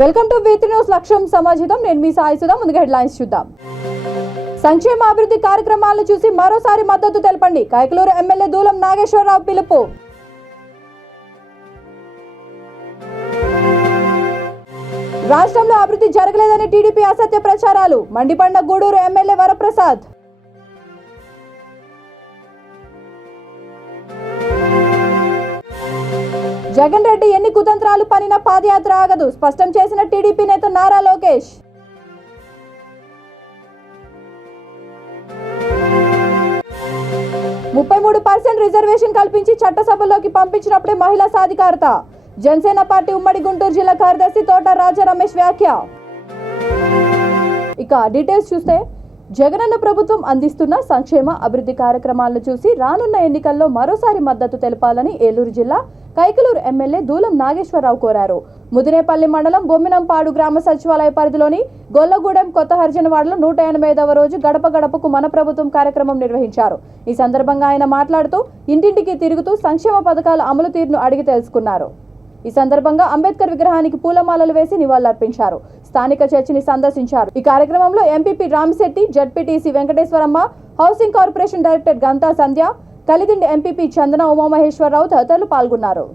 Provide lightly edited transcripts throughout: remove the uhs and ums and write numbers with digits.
Welcome to V3 news లక్ష్యం సమాజితం. నేను మీ సాయి సుధా. ముందుగా హెడ్లైన్స్ చూద్దాం. సంక్షేమ అభివృద్ధి కార్యక్రమాలను చూసి మరోసారి మద్దతు తెలపండి. కైకలూరు ఎమ్మెల్యే దూలం నాగేశ్వరరావు పిలుపు. రాష్ట్రంలో అభివృద్ధి జరగలేదని టీడీపీ అసత్య ప్రచారాలు. మండిపడిన గూడూరు ఎమ్మెల్యే వరప్రసాద్. జగన్ రెడ్డి ఎన్ని కుతంత్రాలు పనినా పాదయాత్ర ఆగదు, స్పష్టం చేసిన టీడీపీ నేత నారా లోకేష్. ముప్పై 33% రిజర్వేషన్ కల్పించి చట్టసభలోకి పంపించినప్పుడే మహిళా సాధికారత. జనసేన పార్టీ ఉమ్మడి గుంటూరు జిల్లా కార్యదర్శి తోట రాజా రమేష్ వ్యాఖ్య. ఇక డీటెయిల్స్ చూస్తే, జగనన్న ప్రభుత్వం అందిస్తున్న సంక్షేమ అభివృద్ధి కార్యక్రమాలను చూసి రానున్న ఎన్నికల్లో మరోసారి మద్దతు తెలపాలని ఏలూరు జిల్లా కైకలూరు ఎమ్మెల్యే దూలం నాగేశ్వరరావు కోరారు. ముదినేపల్లి మండలం బొమ్మినంపాడు గ్రామ సచివాలయ పరిధిలోని గొల్లగూడెం కొత్త హరిజనవాడలో 185వ రోజు గడప గడపకు మన ప్రభుత్వం కార్యక్రమం నిర్వహించారు. ఈ సందర్భంగా ఆయన మాట్లాడుతూ ఇంటింటికి తిరుగుతూ సంక్షేమ పథకాల అమలు తీరును అడిగి తెలుసుకున్నారు. ఈ సందర్భంగా అంబేద్కర్ విగ్రహానికి పూలమాలలు వేసి నివాళులర్పించారు. స్థానిక చర్చిని సందర్శించారు. ఈ కార్యక్రమంలో MPP Ramisetti, ZPTC Venkateswaramma, housing corporation director Ganta Sandhya, Kalidindi MPP Chandana Umamaheswararao తదితరులు పాల్గొన్నారు.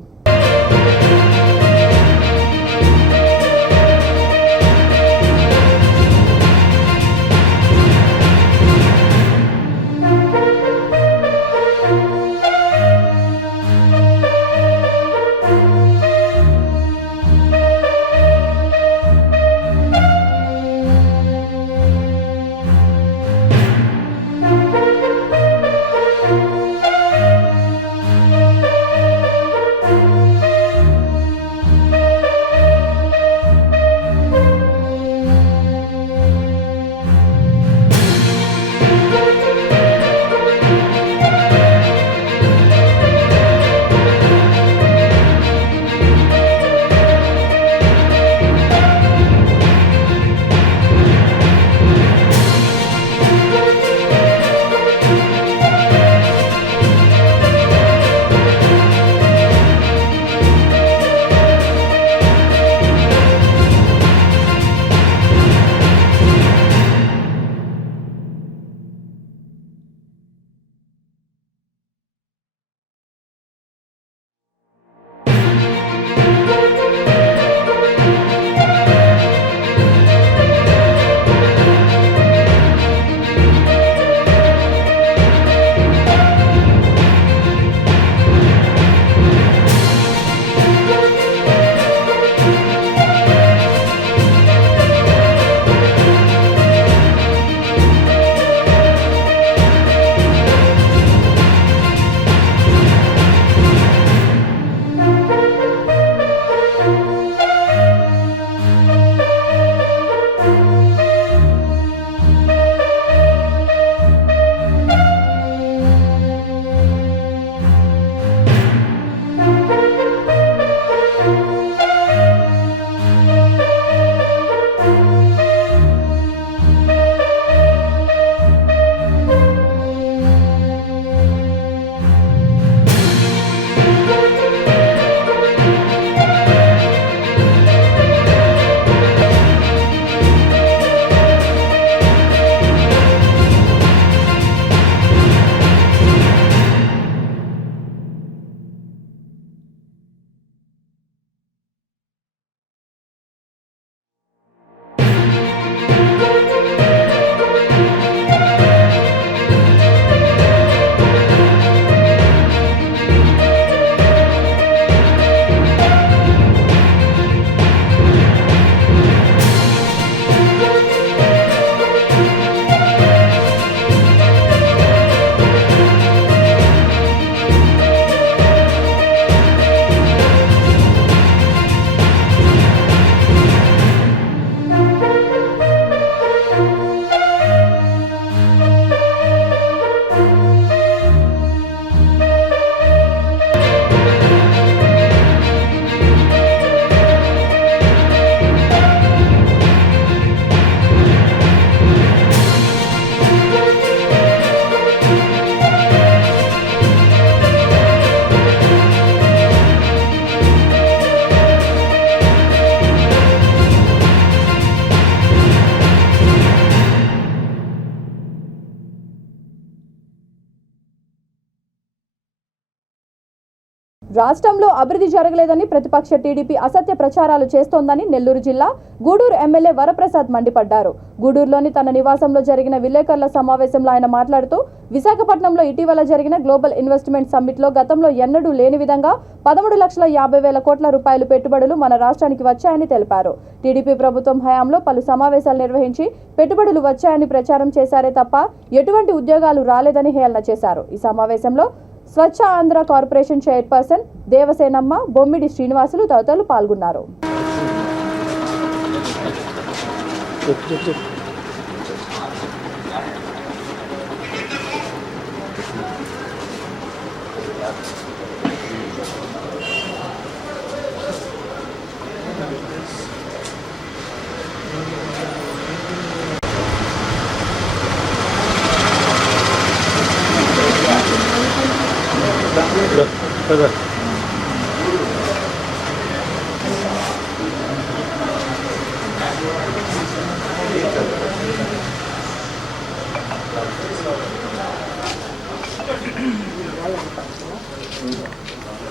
రాష్ట్రంలో అభివృద్ధి జరగలేదని ప్రతిపక్ష టీడీపీ అసత్య ప్రచారాలు చేస్తోందని నెల్లూరు జిల్లా గూడూరు ఎమ్మెల్యే వరప్రసాద్ మండిపడ్డారు. గూడూరులోని తన నివాసంలో జరిగిన విలేకరుల సమావేశంలో ఆయన మాట్లాడుతూ విశాఖపట్నంలో ఇటీవల జరిగిన గ్లోబల్ ఇన్వెస్ట్మెంట్ సమ్మిట్లో గతంలో ఎన్నడూ లేని విధంగా 13,50,000 కోట్ల రూపాయలు పెట్టుబడులు మన రాష్ట్రానికి వచ్చాయని తెలిపారు. టీడీపీ ప్రభుత్వం హయాంలో పలు సమావేశాలు నిర్వహించి పెట్టుబడులు వచ్చాయని ప్రచారం చేశారే తప్ప ఎటువంటి ఉద్యోగాలు రాలేదని హేళన చేశారు. ఈ సమావేశంలో స్వచ్ఛ ఆంధ్ర కార్పొరేషన్ చైర్పర్సన్ దేవసేనమ్మ, బొమ్మిడి శ్రీనివాసులు తదితరులు పాల్గొన్నారు.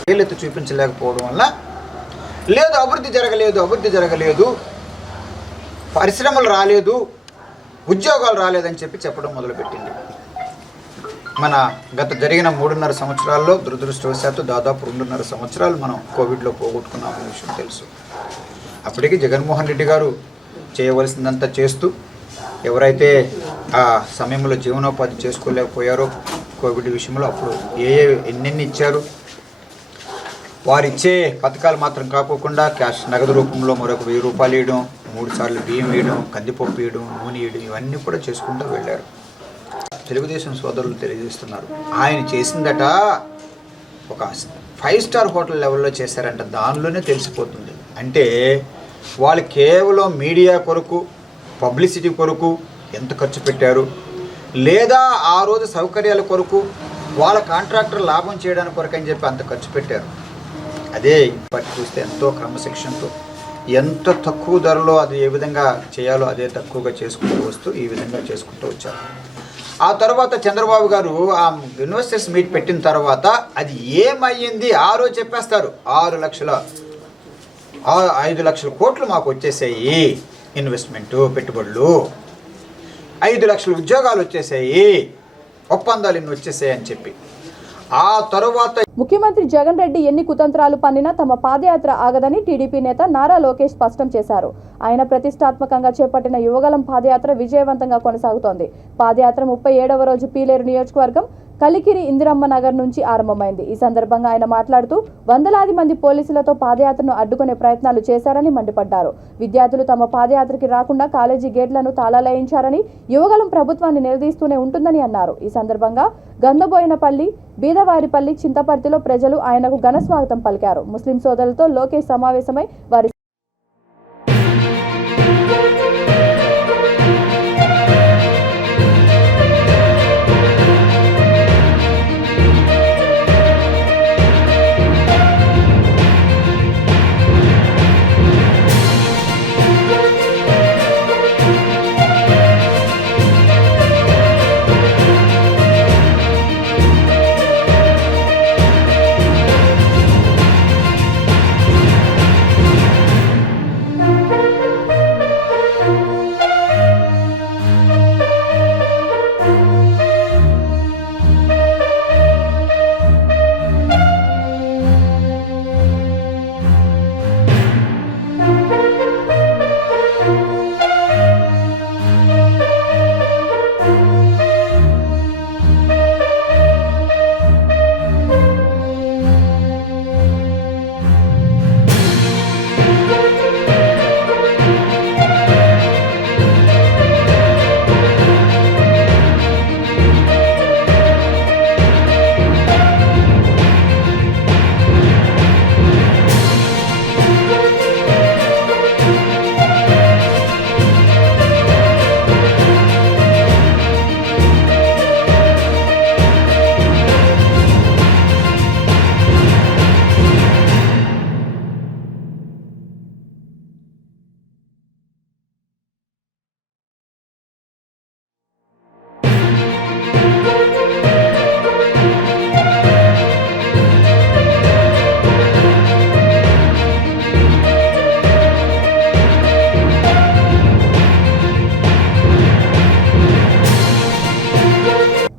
వేలెత్తి చూపించలేకపోవడం వల్ల లేదు అభివృద్ధి జరగలేదు, పరిశ్రమలు రాలేదు, ఉద్యోగాలు రాలేదని చెప్పడం మొదలుపెట్టింది. మన గత జరిగిన 3.5 సంవత్సరాల్లో దురదృష్టవశాత్తు దాదాపు 2.5 సంవత్సరాలు మనం కోవిడ్లో పోగొట్టుకున్నామనే విషయం తెలుసు. అప్పటికి జగన్మోహన్ రెడ్డి గారు చేయవలసిందంతా చేస్తూ ఎవరైతే ఆ సమయంలో జీవనోపాధి చేసుకోలేకపోయారో కోవిడ్ విషయంలో అప్పుడు ఎన్నెన్ని ఇచ్చారు, వారిచ్చే పథకాలు మాత్రం కాకోకుండా క్యాష్ నగదు రూపంలో మరొక 1000 రూపాయలు ఇవ్వడం, 3 సార్లు బియ్యం వేయడం, కందిపప్పు వేయడం, నూనె వేయడం, ఇవన్నీ కూడా చేసుకుంటూ వెళ్ళారు. తెలుగుదేశం సోదరులు తెలియజేస్తున్నారు, ఆయన చేసిందట ఒక 5 స్టార్ హోటల్ లెవెల్లో చేశారంట. దానిలోనే తెలిసిపోతుంది. అంటే వాళ్ళు కేవలం మీడియా కొరకు, పబ్లిసిటీ కొరకు ఎంత ఖర్చు పెట్టారు, లేదా ఆ రోజు సౌకర్యాల కొరకు వాళ్ళ కాంట్రాక్టర్ లాభం చేయడానికి కొరకు అని చెప్పి అంత ఖర్చు పెట్టారు. అదే ఇప్పటి చూస్తే ఎంతో క్రమశిక్షణతో ఎంత తక్కువ ధరలో అది ఏ విధంగా చేయాలో అదే తక్కువగా చేసుకుంటూ వస్తూ ఈ విధంగా చేసుకుంటూ వచ్చారు. ఆ తర్వాత చంద్రబాబు గారు ఆ ఇన్వెస్టర్స్ మీట్ పెట్టిన తర్వాత అది ఏమయ్యింది ఆ రోజు చెప్పేస్తారు. 5 లక్షల కోట్లు మాకు వచ్చేసాయి ఇన్వెస్ట్మెంటు, పెట్టుబడులు, 5 లక్షల ఉద్యోగాలు వచ్చేసాయి, ఒప్పందాలు ఇన్ని వచ్చేసాయి అని చెప్పి ఆ తరువాత ముఖ్యమంత్రి జగన్ రెడ్డి ఎన్ని కుతంత్రాలు పన్నినా తమ పాదయాత్ర ఆగదని టీడీపీ నేత నారా లోకేష్ స్పష్టం చేశారు. ఆయన ప్రతిష్టాత్మకంగా చేపట్టిన యువగలం పాదయాత్ర విజయవంతంగా కొనసాగుతోంది. పాదయాత్ర 37వ రోజు పీలేరు నియోజకవర్గం కలికిరి ఇందిరమ్మ నగర్ నుంచి ఆరంభమైంది. ఈ సందర్భంగా ఆయన మాట్లాడుతూ వందలాది మంది పోలీసులతో పాదయాత్రను అడ్డుకునే ప్రయత్నాలు చేశారని మండిపడ్డారు. విద్యార్థులు తమ పాదయాత్రకి రాకుండా కాలేజీ గేట్లను తాళాలేయించారని, యువగలం ప్రభుత్వాన్ని నిలదీస్తూనే ఉంటుందని అన్నారు. ఈ సందర్భంగా గందబోయినపల్లి, బీదవారిపల్లి, చింతపర్తిలో ప్రజలు ఆయనకు ఘన స్వాగతం పలికారు. ముస్లిం సోదరులతో లోకేష్ సమావేశమై వారి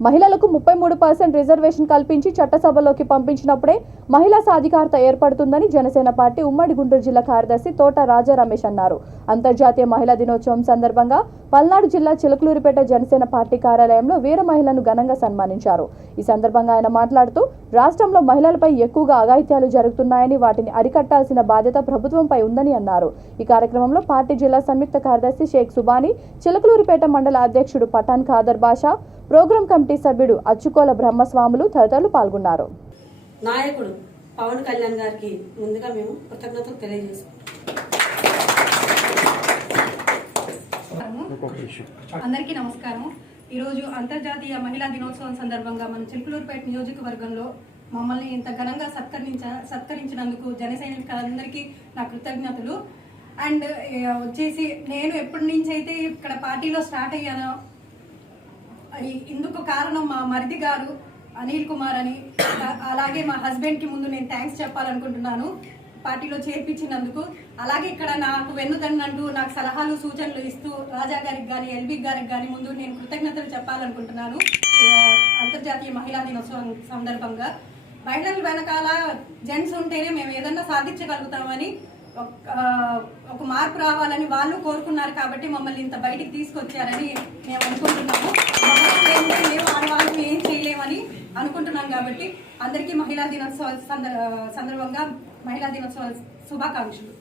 మహిళలకు 33% రిజర్వేషన్ కల్పించి చట్టసభలోకి పంపించినప్పుడే మహిళా సాధికారత ఏర్పడుతుందని జనసేన పార్టీ ఉమ్మడి గుంటూరు జిల్లా కార్యదర్శి తోట రాజా రమేష్ అన్నారు. అంతర్జాతీయ మహిళా దినోత్సవం సందర్భంగా పల్నాడు జిల్లా చిలకలూరిపేట జనసేన పార్టీ కార్యాలయంలో వీర మహిళలను ఘనంగా సన్మానించారు. ఈ సందర్భంగా ఆయన మాట్లాడుతూ రాష్ట్రంలో మహిళలపై ఎక్కువగా అఘాయిత్యాలు జరుగుతున్నాయని, వాటిని అరికట్టాల్సిన బాధ్యత ప్రభుత్వంపై ఉందని అన్నారు. ఈ కార్యక్రమంలో పార్టీ జిల్లా సంయుక్త కార్యదర్శి షేక్ సుబానీ, చిలకలూరిపేట మండల అధ్యక్షుడు పఠాన్ ఖాదర్ బాషా, ప్రోగ్రాం కమిటీ సభ్యుడు అచ్చుకోల బ్రహ్మస్వాములు తదితరులు పాల్గొన్నారు. నాయకుడు పవన్ కళ్యాణ్ గారికి ముందుగా మేము కృతజ్ఞతలు తెలియజేస్తాం. అందరికీ నమస్కారం. ఈరోజు అంతర్జాతీయ మహిళా దినోత్సవం సందర్భంగా మన చిలకలూరుపేట నియోజకవర్గంలో మమ్మల్ని ఇంత ఘనంగా సత్కరించినందుకు జన సైనికులందరికీ నా కృతజ్ఞతలు. అండ్ వచ్చేసి నేను ఎప్పటి నుంచి అయితే ఇక్కడ పార్టీలో స్టార్ట్ అయ్యానో ఇందుకు కారణం మా మరిది గారు అనిల్ కుమార్ అని, అలాగే మా హస్బెండ్కి ముందు నేను థ్యాంక్స్ చెప్పాలనుకుంటున్నాను పార్టీలో చేర్పించినందుకు. అలాగే ఇక్కడ నాకు వెన్నుదన్నంటూ నాకు సలహాలు సూచనలు ఇస్తూ రాజా గారికి కానీ ఎల్బీ గారికి కానీ ముందు నేను కృతజ్ఞతలు చెప్పాలనుకుంటున్నాను. అంతర్జాతీయ మహిళా దినోత్సవం సందర్భంగా మహిళల వెనకాల జెంట్స్ ఉంటేనే మేము ఏదన్నా సాధించగలుగుతామని, ఒక మార్పు రావాలని వాళ్ళు కోరుకున్నారు కాబట్టి మమ్మల్ని ఇంత బయటికి తీసుకొచ్చారని మేము అనుకుంటున్నాము. ఆడవాళ్ళు ఏం చేయలేమని అనుకుంటున్నాం కాబట్టి అందరికీ మహిళా దినోత్సవ సందర్భంగా మహిళా దినోత్సవ శుభాకాంక్షలు.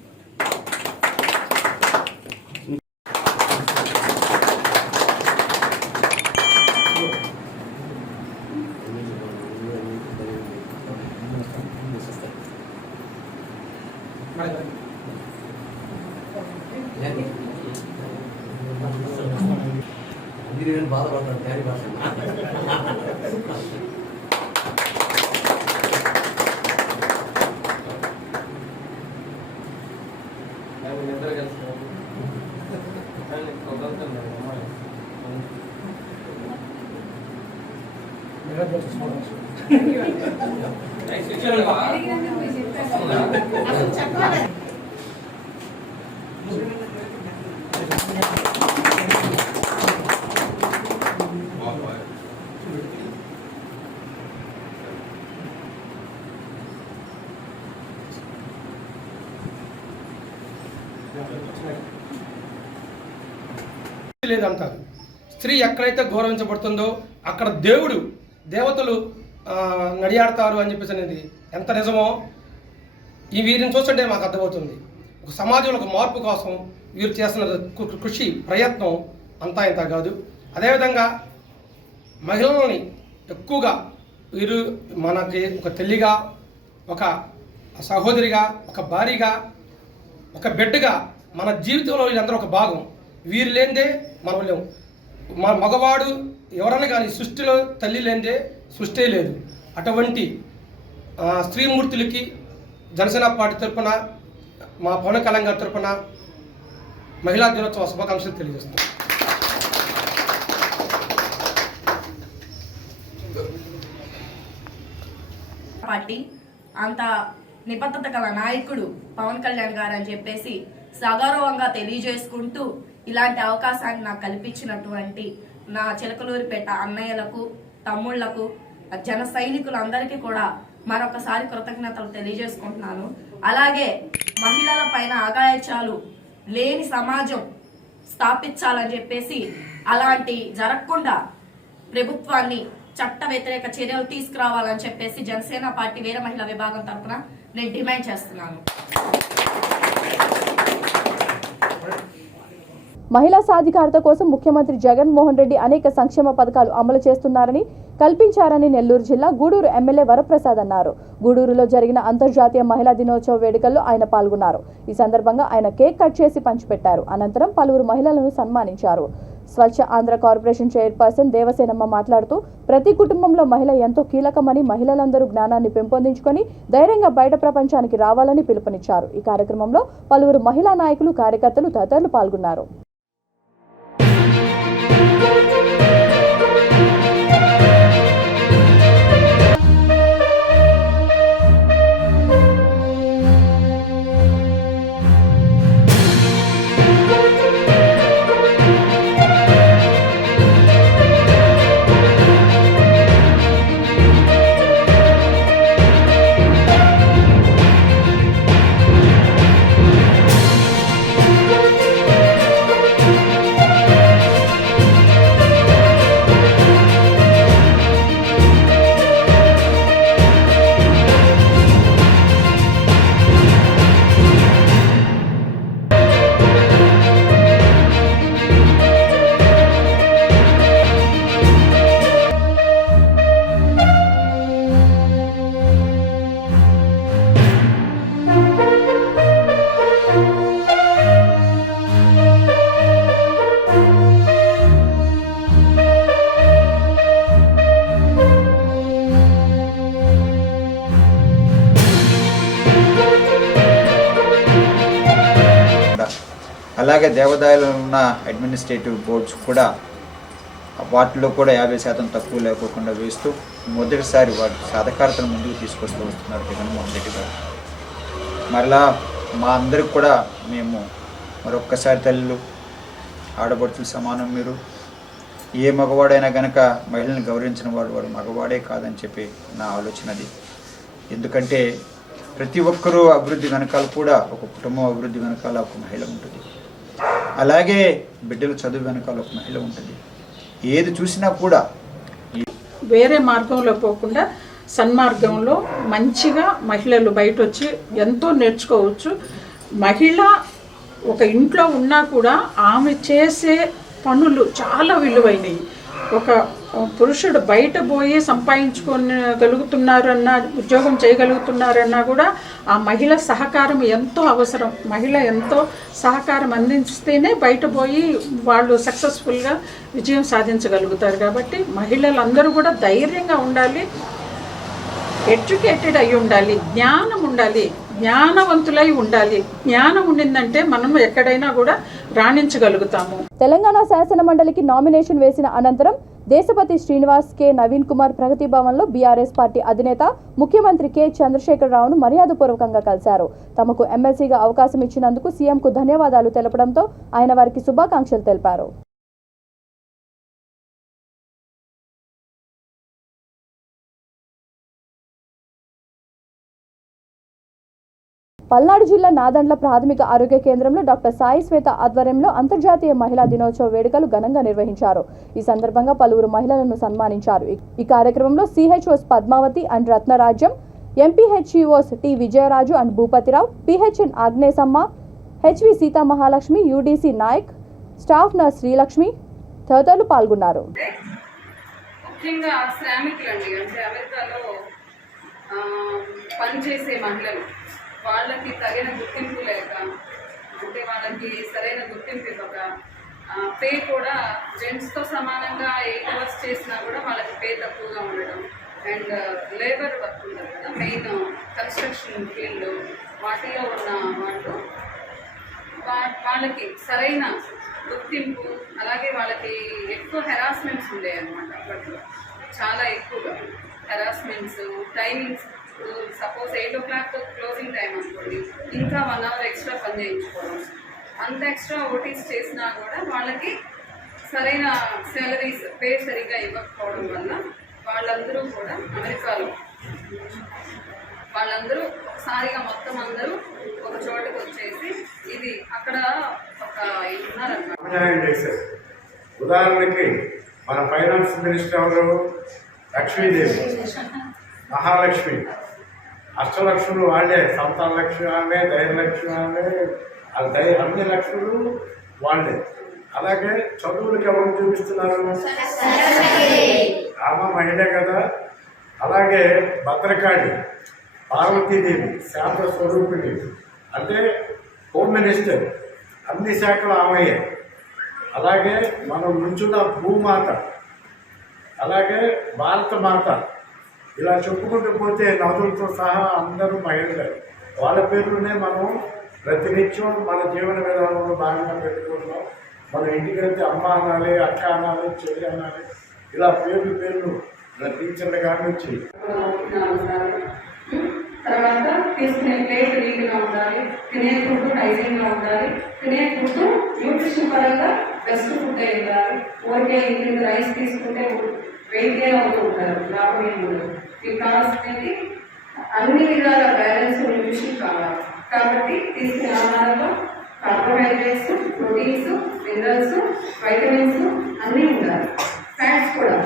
బాధపడతాను డాడీ భాష నిద్ర కలుస్తాను లేదంటారు. స్త్రీ ఎక్కడైతే గౌరవించబడుతుందో అక్కడ దేవతలు నడియాడతారు అని చెప్పేసి అనేది ఎంత నిజమో ఈ వీరిని చూస్తుంటే మాకు అర్థమవుతుంది. ఒక సమాజంలో ఒక మార్పు కోసం వీరు చేస్తున్న కృషి ప్రయత్నం అంతా ఇంత కాదు. అదేవిధంగా మహిళల్ని ఎక్కువగా వీరు మనకి ఒక తల్లిగా, ఒక సహోదరిగా, ఒక భార్యగా, ఒక బిడ్డగా మన జీవితంలో వీళ్ళందరూ ఒక భాగం. వీరు లేనిదే మనం లేవు. మా మగవాడు ఎవరైనా కానీ సృష్టిలో తల్లి లేనిదే సృష్టి లేదు. అటువంటి స్త్రీమూర్తులకి జనసేన పార్టీ తరఫున, మా పవన్ కళ్యాణ్ గారి తరఫున మహిళా దినోత్సవ శుభాకాంక్షలు తెలియజేస్తున్నాం. పార్టీ అంత నిబద్ధత గల నాయకుడు పవన్ కళ్యాణ్ గారు అని చెప్పేసి సగౌరవంగా తెలియజేసుకుంటూ ఇలాంటి అవకాశాన్ని నాకు కల్పించినటువంటి నా చిలకలూరిపేట అన్నయ్యలకు, తమ్ముళ్లకు, జన సైనికులందరికీ కూడా మరొకసారి కృతజ్ఞతలు తెలియజేసుకుంటున్నాను. అలాగే మహిళల పైన అఘాయిత్యాలు లేని సమాజం స్థాపించాలని చెప్పేసి, అలాంటి జరగకుండా ప్రభుత్వాన్ని చట్ట వ్యతిరేక చర్యలు తీసుకురావాలని చెప్పేసి జనసేన పార్టీ వీర మహిళా విభాగం తరఫున నేను డిమాండ్ చేస్తున్నాను. మహిళా సాధికారత కోసం ముఖ్యమంత్రి జగన్మోహన్ రెడ్డి అనేక సంక్షేమ పథకాలు అమలు చేస్తున్నారని, కల్పించారని నెల్లూరు జిల్లా గూడూరు ఎమ్మెల్యే వరప్రసాద్ అన్నారు. గూడూరులో జరిగిన అంతర్జాతీయ మహిళా దినోత్సవ వేడుకల్లో ఆయన పాల్గొన్నారు. ఈ సందర్భంగా ఆయన కేక్ కట్ చేసి పంచిపెట్టారు. అనంతరం పలువురు మహిళలను సన్మానించారు. స్వచ్ఛ ఆంధ్ర కార్పొరేషన్ చైర్పర్సన్ దేవసేనమ్మ మాట్లాడుతూ ప్రతి కుటుంబంలో మహిళ ఎంతో కీలకమని, మహిళలందరూ జ్ఞానాన్ని పెంపొందించుకొని ధైర్యంగా బయట ప్రపంచానికి రావాలని పిలుపునిచ్చారు. ఈ కార్యక్రమంలో పలువురు మహిళా నాయకులు, కార్యకర్తలు తదితరులు పాల్గొన్నారు. అలాగే దేవాదాయాల్లో ఉన్న అడ్మినిస్ట్రేటివ్ బోర్డ్స్ కూడా వాటిలో కూడా 50% తక్కువ లేకోకుండా వేస్తూ మొదటిసారి వాటి సాధకారతను ముందుకు తీసుకొస్తూ వస్తున్నారు జగన్మోహన్ రెడ్డి గారు. మరలా మా అందరికి కూడా మేము మరొక్కసారి తల్లులు ఆడపడుచులు సమానం. మీరు ఏ మగవాడైనా కనుక మహిళని గౌరవించిన వాడు మగవాడే కాదని చెప్పి నా ఆలోచన అది. ఎందుకంటే ప్రతి ఒక్కరూ అభివృద్ధి వెనకాల కూడా ఒక కుటుంబం అభివృద్ధి వెనకాల ఒక మహిళ ఉంటుంది. అలాగే బిడ్డల చదువు వెనకాల ఒక మహిళ ఉంటుంది. ఏది చూసినా కూడా వేరే మార్గంలో పోకుండా సన్మార్గంలో మంచిగా మహిళలు బయట వచ్చి ఎంతో నేర్చుకోవచ్చు. మహిళ ఒక ఇంట్లో ఉన్నా కూడా ఆమె చేసే పనులు చాలా విలువైనవి. ఒక పురుషుడు బయట పోయి సంపాదించుకోగలుగుతున్నారన్నా, ఉద్యోగం చేయగలుగుతున్నారన్నా కూడా ఆ మహిళ సహకారం ఎంతో అవసరం. మహిళ ఎంతో సహకారం అందిస్తేనే బయట పోయి వాళ్ళు సక్సెస్ఫుల్గా విజయం సాధించగలుగుతారు. కాబట్టి మహిళలందరూ కూడా ధైర్యంగా ఉండాలి, ఎడ్యుకేటెడ్ అయి ఉండాలి, జ్ఞానం ఉండాలి, జ్ఞానవంతులై ఉండాలి. జ్ఞానం ఉండిందంటే మనం ఎక్కడైనా కూడా రాణించగలుగుతాము. తెలంగాణ శాసన మండలికి నామినేషన్ వేసిన అనంతరం దేశపతి శ్రీనివాస్ కె నవీన్ కుమార్ ప్రగతి భవన్లో బీఆర్ఎస్ పార్టీ అధినేత ముఖ్యమంత్రి కె చంద్రశేఖరరావును మర్యాదపూర్వకంగా కలిశారు. తమకు ఎమ్మెల్సీగా అవకాశం ఇచ్చినందుకు సీఎంకు ధన్యవాదాలు తెలపడంతో ఆయన వారికి శుభాకాంక్షలు తెలిపారు. పల్నాడు జిల్లా నాదండ్ల ప్రాథమిక ఆరోగ్య కేంద్రంలో డాక్టర్ సాయి శ్వేత ఆధ్వర్యంలో అంతర్జాతీయ మహిళా దినోత్సవ వేడుకలు ఘనంగా నిర్వహించారు. ఈ సందర్భంగా పలువురు మహిళలను సన్మానించారు. ఈ కార్యక్రమంలో CHOs Padmavathi and Ratnarajyam, MPHEOs T Vijayaraju and Bhupathirao, PHN Agnesamma, HV Seethamahalakshmi, UDC Nayak, staff nurse Srilakshmi తదితరులు పాల్గొన్నారు. ముఖ్యంగా శ్రామికులండి, అంటే అమెరికాలో పనిచేసే మహిళలు, వాళ్ళకి తగిన గుర్తింపు లేక, అంటే వాళ్ళకి సరైన గుర్తింపు ఇవ్వక, పే కూడా జెంట్స్తో సమానంగా 8 అవర్స్ చేసినా కూడా వాళ్ళకి పే తక్కువగా ఉండడం, అండ్ లేబర్ వర్క్ ఉంటుంది కదా, మెయిన్ కన్స్ట్రక్షన్ ఫీల్డ్, వాటిలో ఉన్న వాళ్ళకి సరైన గుర్తింపు, అలాగే వాళ్ళకి ఎక్కువ హెరాస్మెంట్స్ ఉండేవి అన్నమాట. అప్పట్లో చాలా ఎక్కువగా harassments, timings. Suppose 8 o'clock closing time అనుకోండి, ఇంకా 1 hour ఎక్స్ట్రా పని చేయించుకోవడం, అంత ఎక్స్ట్రా ఓటీస్ చేసినా కూడా వాళ్ళకి సరైన శాలరీస్, పే సరిగ్గా ఇవ్వకపోవడం వల్ల వాళ్ళందరూ కూడా అమెరికాలో వాళ్ళందరూ ఒకసారిగా మొత్తం అందరూ ఒక చోటుకు వచ్చేసి ఇది అక్కడ ఒక ఉన్నారన్నమాట. ఉదాహరణకి మన ఫైనాన్స్ మినిస్టర్ ఎవరు? లక్ష్మీదేవి, మహాలక్ష్మి, అష్టలక్ష్ములు వాళ్ళే, సంతాన లక్ష్మి వాళ్ళే, ధైర్యలక్ష్మి వాళ్ళే, అన్ని లక్ష్ములు వాళ్ళే. అలాగే చదువులకు ఎవరు చూపిస్తున్నారు? ఆమె మహిళే కదా. అలాగే భద్రకాళి, పార్వతీదేవి, శాంత స్వరూపిణి, అంటే హోమ్ మినిస్టర్, అన్ని శాఖలు ఆమెయే. అలాగే మనం నుంచున్న భూమాత, అలాగే భారత మాత, ఇలా చెప్పుకుంటూ పోతే నదులతో సహా అందరూ మహిళలే. వాళ్ళ పేర్లునే మనం ప్రతినిత్యం మన జీవన విధానంలో భాగంగా పెట్టుకుంటున్నాం. మన ఇంటికి వెళ్తే అమ్మ అనాలి, అక్క అనాలి, చెల్లి అనాలి, ఇలా పేర్లు టీచర్ల కాడి నుంచి. తర్వాత తీసుకునే ప్లేట్ నీట్గా ఉండాలి, తినే ఫుడ్ హైజీన్గా ఉండాలి, తినే ఫుడ్ న్యూట్రిషన్ పరంగా బెస్ట్ ఫుడ్ అయి ఉండాలి. ఊరికే ఇంటి రైస్ తీసుకుంటే వెయిట్ గెయిన్ అవుతూ ఉంటారు, లాభం ఏమి ఉండదు. ఇవి కావాల్సినవి అన్ని విధాల బ్యాలెన్స్ న్యూట్రిషన్ కావాలి. కాబట్టి తీసుకునే ఆహారంలో కార్బోహైడ్రేట్స్, ప్రోటీన్స్, మినరల్స్, వైటమిన్స్ అన్నీ ఉండాలి. ఫ్యాట్స్ కూడా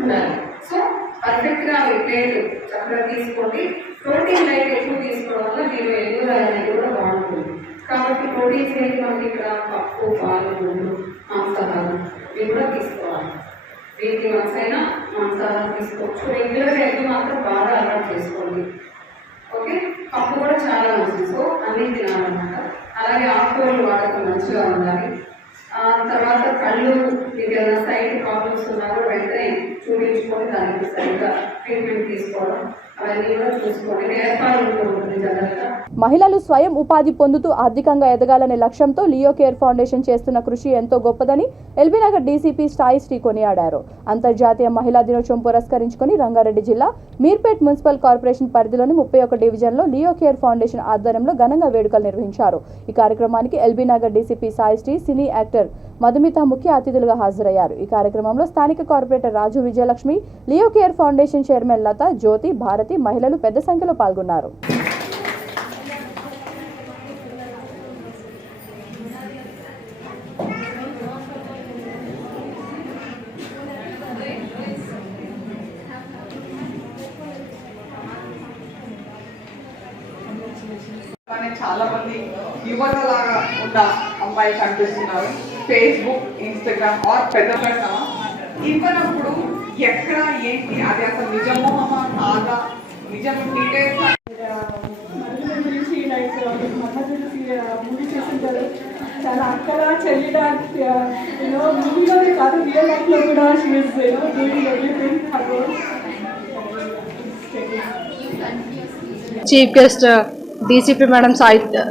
ఉండాలి. సో పర్ఫెక్ట్గా అవి ప్లేట్ చక్కగా తీసుకోండి. ప్రోటీన్ డైట్ ఎక్కువ తీసుకోవడం వల్ల మీరు ఎదురు అనేది కూడా బాగుంటుంది. కాబట్టి ప్రోటీన్స్ ఏంటి మనకి ఇక్కడ? పప్పు, పాలు, గుడ్లు, మాంసాహారం ఇవి కూడా తీసుకోవాలి. వీటి మనసైనా మాంసాహారం తీసుకోవచ్చు. రెగ్యులర్గా ఎగ్ మాత్రం బాగా అలవాటు చేసుకోండి. ఓకే, పప్పు కూడా చాలా మంచిది, సో అన్నీ తినాలన్నమాట. అలాగే ఆకుకూరలు వాడకం మంచిగా ఉండాలి. తర్వాత కళ్ళు, మీకు ఏదైనా సైడ్ ప్రాబ్లమ్స్ ఉన్నా కూడా వెంటనే చూపించుకొని దానికి సరిగ్గా ట్రీట్మెంట్ తీసుకోవడం. అవన్నీ కూడా చూసుకోండి. నేర్పాలు ఉంటుంది జనరల్గా. మహిళలు స్వయం ఉపాధి పొందుతూ ఆర్థికంగా ఎదగాలనే లక్ష్యంతో లియో కేర్ ఫౌండేషన్ చేస్తున్న కృషి ఎంతో గొప్పదని ఎల్బీనగర్ డీసీపీ సాయి శ్రీ కొనియాడారు. అంతర్జాతీయ మహిళా దినోత్సవం పురస్కరించుకుని రంగారెడ్డి జిల్లా మీర్పేట్ మున్సిపల్ కార్పొరేషన్ పరిధిలోని 31 డివిజన్లో లియో కేర్ ఫౌండేషన్ ఆధ్వర్యంలో ఘనంగా వేడుకలు నిర్వహించారు. ఈ కార్యక్రమానికి LB Nagar DCP Sai Sri, cine actor Madhumitha ముఖ్య అతిథులుగా హాజరయ్యారు. ఈ కార్యక్రమంలో స్థానిక corporator Raju Vijayalakshmi, Leo care foundation chairman Latha, Jyothi, Bharathi, మహిళలు పెద్ద సంఖ్యలో పాల్గొన్నారు. చాలా మంది యువతలాగా ఉన్న అమ్మాయి కనిపిస్తున్నారు. ఫేస్బుక్, ఇన్స్టాగ్రామ్ ఆర్ పెద్ద ఇవ్వనప్పుడు ఎక్కడ ఏంటి అది అసలు నిజమోహమా కాదా, నిజం డీటెయిల్స్ మూవీ చేసింటారు. చాలా అక్కడ చెల్లిడా మూవీలోనే కాదు, రియల్ లైఫ్లో కూడా chief guest DCP madam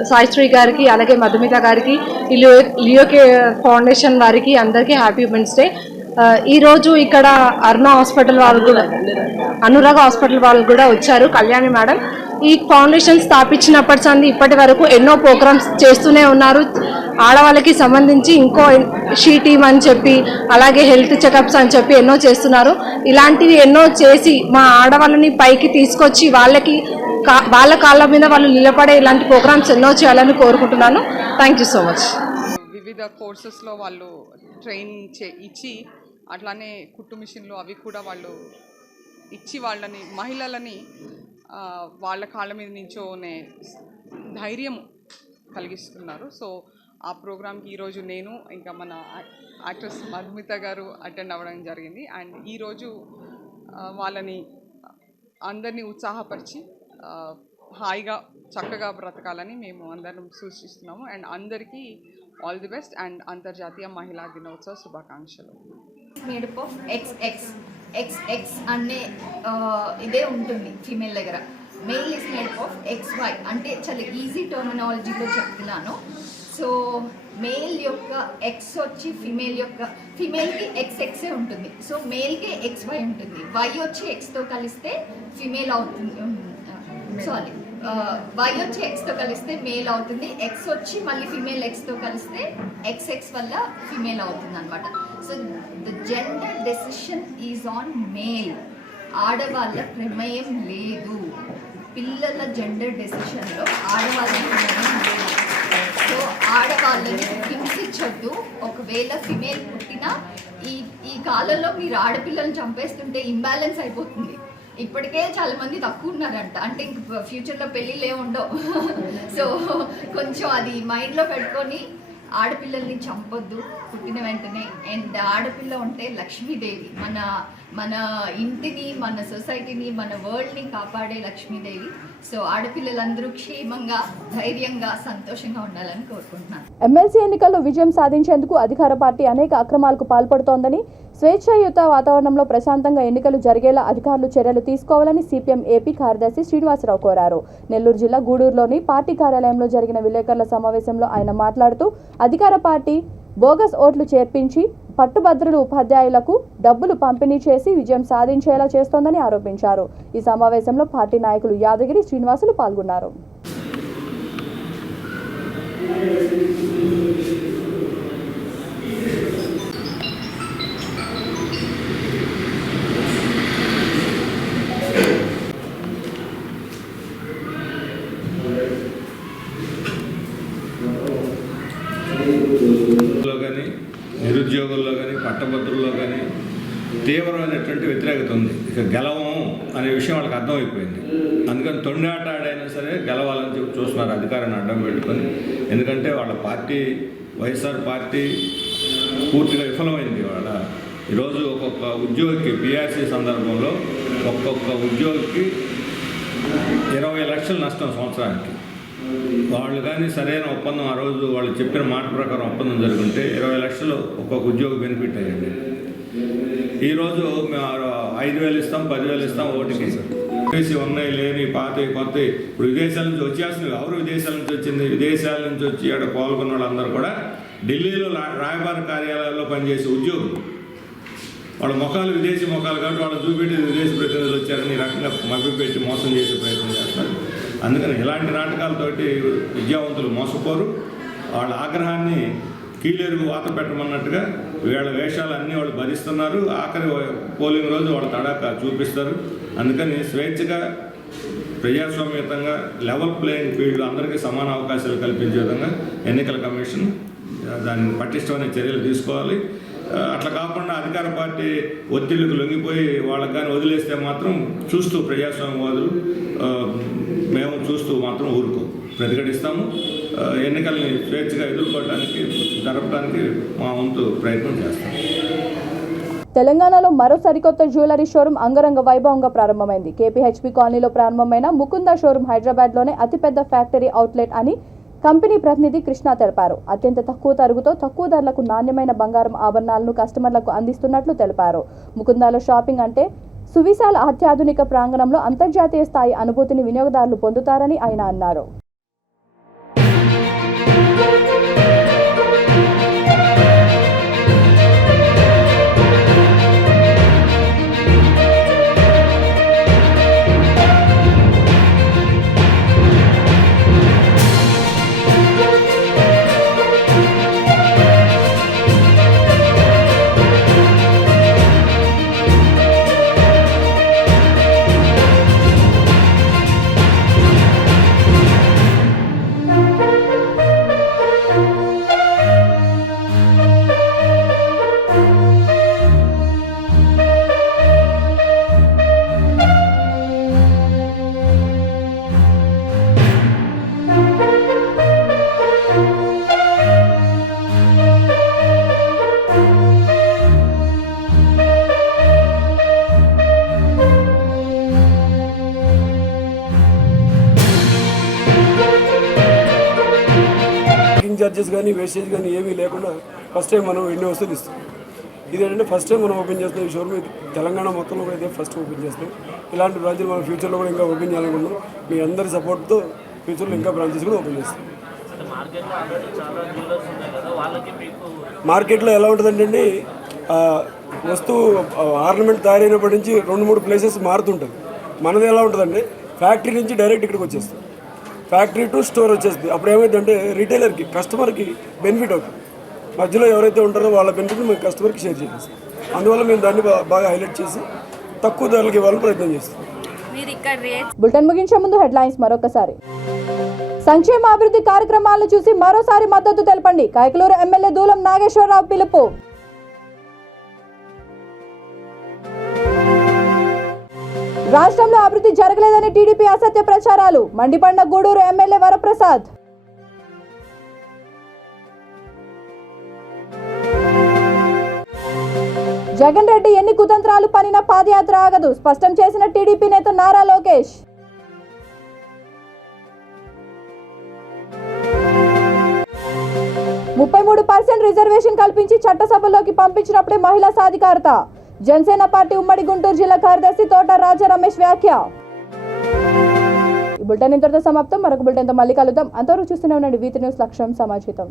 Saisri గారికి, అలాగే మధుమిత గారికి, లియో కేర్ ఫౌండేషన్ వారికి అందరికీ హ్యాపీ ఉమెన్స్ డే. ఈరోజు ఇక్కడ అరుణ హాస్పిటల్ వాళ్ళు కూడా, అనురాగ హాస్పిటల్ వాళ్ళు కూడా వచ్చారు, కళ్యాణి మేడం. ఈ ఫౌండేషన్ స్థాపించినప్పటి నుండి ఇప్పటి వరకు ఎన్నో ప్రోగ్రామ్స్ చేస్తూనే ఉన్నారు. ఆడవాళ్ళకి సంబంధించి ఇంకో షీ టీమ్ అని చెప్పి, అలాగే హెల్త్ చెకప్స్ అని చెప్పి ఎన్నో చేస్తున్నారు. ఇలాంటివి ఎన్నో చేసి మా ఆడవాళ్ళని పైకి తీసుకొచ్చి వాళ్ళ కాళ్ళ మీద వాళ్ళు నిలబడే ఇలాంటి ప్రోగ్రామ్స్ ఎన్నో చేయాలని కోరుకుంటున్నాను. Thank you so much. వివిధ కోర్సెస్లో వాళ్ళు ట్రైనింగ్ ఇచ్చి, అట్లానే కుట్టు మిషన్లు అవి కూడా వాళ్ళు ఇచ్చి వాళ్ళని, మహిళలని వాళ్ళ కాళ్ళ మీద నించోనే ధైర్యం కలిగిస్తున్నారు. సో ఆ ప్రోగ్రామ్కి ఈరోజు నేను ఇంకా మన యాక్ట్రెస్ మధుమిత గారు అటెండ్ అవ్వడం జరిగింది. అండ్ ఈరోజు వాళ్ళని అందరినీ ఉత్సాహపరిచి హాయిగా చక్కగా బ్రతకాలని మేము అందరం సూచిస్తున్నాము. అండ్ అందరికీ ఆల్ ది బెస్ట్ అండ్ అంతర్జాతీయ మహిళా దినోత్సవ శుభాకాంక్షలు. మేడప్ ఆఫ్ XX అనే ఇదే ఉంటుంది ఫీమేల్ దగ్గర. Mail is made up of XY అంటే చాలా ఈజీ టర్మినాలజీలో చెప్తున్నాను. సో మేల్ యొక్క ఎక్స్ వచ్చి ఫీమేల్కి XX ఉంటుంది. సో మేల్కి XY ఉంటుంది. Y వచ్చి Xతో కలిస్తే ఫీమేల్ అవుతుంది. సారీ, Y వచ్చి Xతో కలిస్తే మేల్ అవుతుంది. X వచ్చి మళ్ళీ ఫీమేల్ Xతో కలిస్తే XX వల్ల ఫీమేల్ అవుతుంది అనమాట. So the gender decision is on male. ఆడవాళ్ళ ప్రమేయం లేదు. పిల్లల జెండర్ డెసిషన్లో ఆడవాళ్ళ ప్రమేయం లేదు. సో ఆడవాళ్ళని హింసించొద్దు. ఒకవేళ ఫిమేల్ పుట్టినా ఈ కాలంలో మీరు ఆడపిల్లల్ని చంపేస్తుంటే ఇంబ్యాలెన్స్ అయిపోతుంది. ఇప్పటికే చాలా మంది తక్కువ ఉన్నారంట, అంటే ఇంక ఫ్యూచర్లో పెళ్ళిళ్ళే ఉండవు. సో కొంచెం అది మైండ్లో పెట్టుకొని ఆడపిల్లల్ని చంపొద్దు పుట్టిన వెంటనే. అండ్ ఆడపిల్ల ఉంటే లక్ష్మీదేవి, మన ఇంటిని, మన సొసైటీని, మన వరల్డ్ని కాపాడే లక్ష్మీదేవి. సో ఆడపిల్లలందరూ క్షేమంగా, ధైర్యంగా, సంతోషంగా ఉండాలని కోరుకుంటున్నాను. ఎమ్మెల్సీ ఎన్నికల్లో విజయం సాధించేందుకు అధికార పార్టీ అనేక అక్రమాలకు పాల్పడుతోందని, స్వేచ్ఛాయుత వాతావరణంలో ప్రశాంతంగా ఎన్నికలు జరిగేలా అధికారులు చర్యలు తీసుకోవాలని సిపిఎం ఏపీ కార్యదర్శి శ్రీనివాసరావు కోరారు. నెల్లూరు జిల్లా గూడూరులోని పార్టీ కార్యాలయంలో జరిగిన విలేకరుల సమావేశంలో ఆయన మాట్లాడుతూ, అధికార పార్టీ బోగస్ ఓట్లు చేర్పించి పట్టుభద్రులు ఉపాధ్యాయులకు డబ్బులు పంపిణీ చేసి విజయం సాధించేలా చేస్తోందని ఆరోపించారు. ఈ సమావేశంలో పార్టీ నాయకులు యాదగిరి, శ్రీనివాసులు పాల్గొన్నారు. కానీ నిరుద్యోగుల్లో కానీ పట్టభద్రుల్లో కానీ తీవ్రమైనటువంటి వ్యతిరేకత ఉంది. ఇక గెలవం అనే విషయం వాళ్ళకి అర్థమైపోయింది. అందుకని తొండాట ఆడైనా సరే గెలవాలని చెప్పి చూస్తున్నారు అధికారాన్ని అడ్డం పెట్టుకొని. ఎందుకంటే వాళ్ళ పార్టీ, వైఎస్ఆర్ పార్టీ పూర్తిగా విఫలమైంది. వాళ్ళ ఈరోజు ఒక్కొక్క ఉద్యోగికి పిఆర్సీ సందర్భంలో ఒక్కొక్క ఉద్యోగికి 20 లక్షలు నష్టం సంవత్సరానికి. వాళ్ళు కానీ సరైన ఒప్పందం ఆ రోజు వాళ్ళు చెప్పిన మాట ప్రకారం ఒప్పందం జరుగుతుంటే 20 లక్షలు ఒక్కొక్క ఉద్యోగి బెనిఫిట్ అయ్యండి. ఈరోజు మేము 5,000 ఇస్తాం, 10,000 ఇస్తాం ఓటుకి. ఉన్నాయి లేని పాత కొత్త ఇప్పుడు విదేశాల నుంచి వచ్చేస్తున్నారు. ఎవరు విదేశాల నుంచి వచ్చింది? విదేశాల నుంచి వచ్చి అక్కడ పాల్గొన్న వాళ్ళందరూ కూడా ఢిల్లీలో రాయబార కార్యాలయాల్లో పనిచేసే ఉద్యోగులు. వాళ్ళ ముఖాలు విదేశీ ముఖాలు కాబట్టి వాళ్ళు చూపెట్టి విదేశీ ప్రతినిధులు వచ్చారని ఈ రకంగా మభ్యపెట్టి మోసం చేసే ప్రయత్నం చేస్తారు. అందుకని ఇలాంటి నాటకాలతోటి విద్యావంతులు మోసపోరు. వాళ్ళ ఆగ్రహాన్ని కీలేరుగు వాత పెట్టమన్నట్టుగా వీళ్ళ వేషాలు అన్నీ వాళ్ళు భరిస్తున్నారు. ఆఖరి పోలింగ్ రోజు వాళ్ళ తడాక చూపిస్తారు. అందుకని స్వేచ్ఛగా ప్రజాస్వామ్యతంగా లెవెల్ ప్లేయింగ్ ఫీల్డ్ అందరికీ సమాన అవకాశాలు కల్పించే విధంగా ఎన్నికల కమిషన్ దాన్ని పటిష్టమైన చర్యలు తీసుకోవాలి. అట్లా కాకుండా అధికార పార్టీ ఒత్తిళ్లకు లొంగిపోయి వాళ్ళకి కానీ వదిలేస్తే మాత్రం చూస్తూ ప్రజాస్వామ్యవాదులు మేము చూస్తూ మాత్రం ఊరుకో ప్రతిఘటిస్తాము. ఎన్నికల్ని స్వేచ్ఛగా ఎదుర్కోవడానికి జరపడానికి మా వంతు ప్రయత్నం చేస్తాం. తెలంగాణలో మరో సరికొత్త జ్యువెలరీ షోరూం అంగరంగ వైభవంగా ప్రారంభమైంది. కేపీహెచ్పీ కాలనీలో ప్రారంభమైన ముకుంద షోరూం హైదరాబాద్లోనే అతిపెద్ద ఫ్యాక్టరీ అవుట్లెట్ అని కంపెనీ ప్రతినిధి కృష్ణ తెలిపారు. అత్యంత తక్కువ తరుగుతో తక్కువ ధరలకు నాణ్యమైన బంగారం ఆభరణాలను కస్టమర్లకు అందిస్తున్నట్లు తెలిపారు. ముకుందాలో షాపింగ్ అంటే సువిశాల అత్యాధునిక ప్రాంగణంలో అంతర్జాతీయ స్థాయి అనుభూతిని వినియోగదారులు పొందుతారని ఆయన అన్నారు. చార్జెస్ కానీ వేస్టేజ్ కానీ ఏమీ లేకుండా ఫస్ట్ టైం మనం ఎన్ని వస్తువులు ఇస్తాం. ఇదేంటంటే ఫస్ట్ టైం మనం ఓపెన్ చేస్తాం ఈ షోరూమ్. తెలంగాణ మొత్తంలో కూడా అయితే ఫస్ట్ ఓపెన్ చేస్తాం. ఇలాంటి బ్రాంచ్లు మనం ఫ్యూచర్లో కూడా ఇంకా ఓపెన్ చేయాలనుకుంటున్నాం. మీ అందరి సపోర్ట్తో ఫ్యూచర్లో ఇంకా బ్రాంచెస్ కూడా ఓపెన్ చేస్తాం. మార్కెట్లో ఎలా ఉంటుందంటే వస్తువు ఆర్నమెంట్ తయారైనప్పటి నుంచి 2-3 ప్లేసెస్ మారుతుంటుంది. మనది ఎలా ఉంటుందంటే ఫ్యాక్టరీ నుంచి డైరెక్ట్ ఇక్కడికి వచ్చేస్తుంది. ఫ్యాక్టరీ టు స్టోర్ వచ్చేస్తుంది. అప్పుడు ఏమైందంటే రిటైలర్కి కస్టమర్కి బెనిఫిట్ అవుతుంది. మధ్యలో ఎవరైతే ఉంటారో వాళ్ళ బెనిఫిట్ మేము కస్టమర్కి షేర్ చేస్తాం. అందువల్ల మేము దాన్ని బాగా హైలైట్ చేసి తక్కువ ధరలకు ఇవ్వాలని ప్రయత్నం చేస్తాం. బులెటిన్ ముగించే ముందు హెడ్లైన్స్ మరొకసారి. సంక్షేమ అభివృద్ధి కార్యక్రమాలను చూసి మరోసారి మద్దతు తెలపండి. కైకలూరు ఎమ్మెల్యే దూలం నాగేశ్వరరావు పిలుపు. రాష్ట్రంలో అభివృద్ధి జరగలేదని టీడీపీ అసత్య ప్రచారాలు. మండిపడిన గూడూరు ఎమ్మెల్యే వరప్రసాద్. జగన్ రెడ్డి ఎన్ని కుతంత్రాలు పనినా పాదయాత్ర ఆగదు, స్పష్టం చేసిన టీడీపీ నేత నారా లోకేష్. %33 రిజర్వేషన్ కల్పించి చట్టసభలోకి పంపించినప్పుడే మహిళా సాధికారత. జనసేన పార్టీ ఉమ్మడి గుంటూరు జిల్లా కార్యదర్శి తోట రాజా రమేష్ వ్యాఖ్య. ఈ బులెటిన్ ఇంతటితో సమాప్తం. మరొక బులెటిన్తో మళ్ళీ కలుద్దాం. అంతవరకు చూస్తూనే ఉండండి V3 న్యూస్, లక్ష్యం సమాచితం.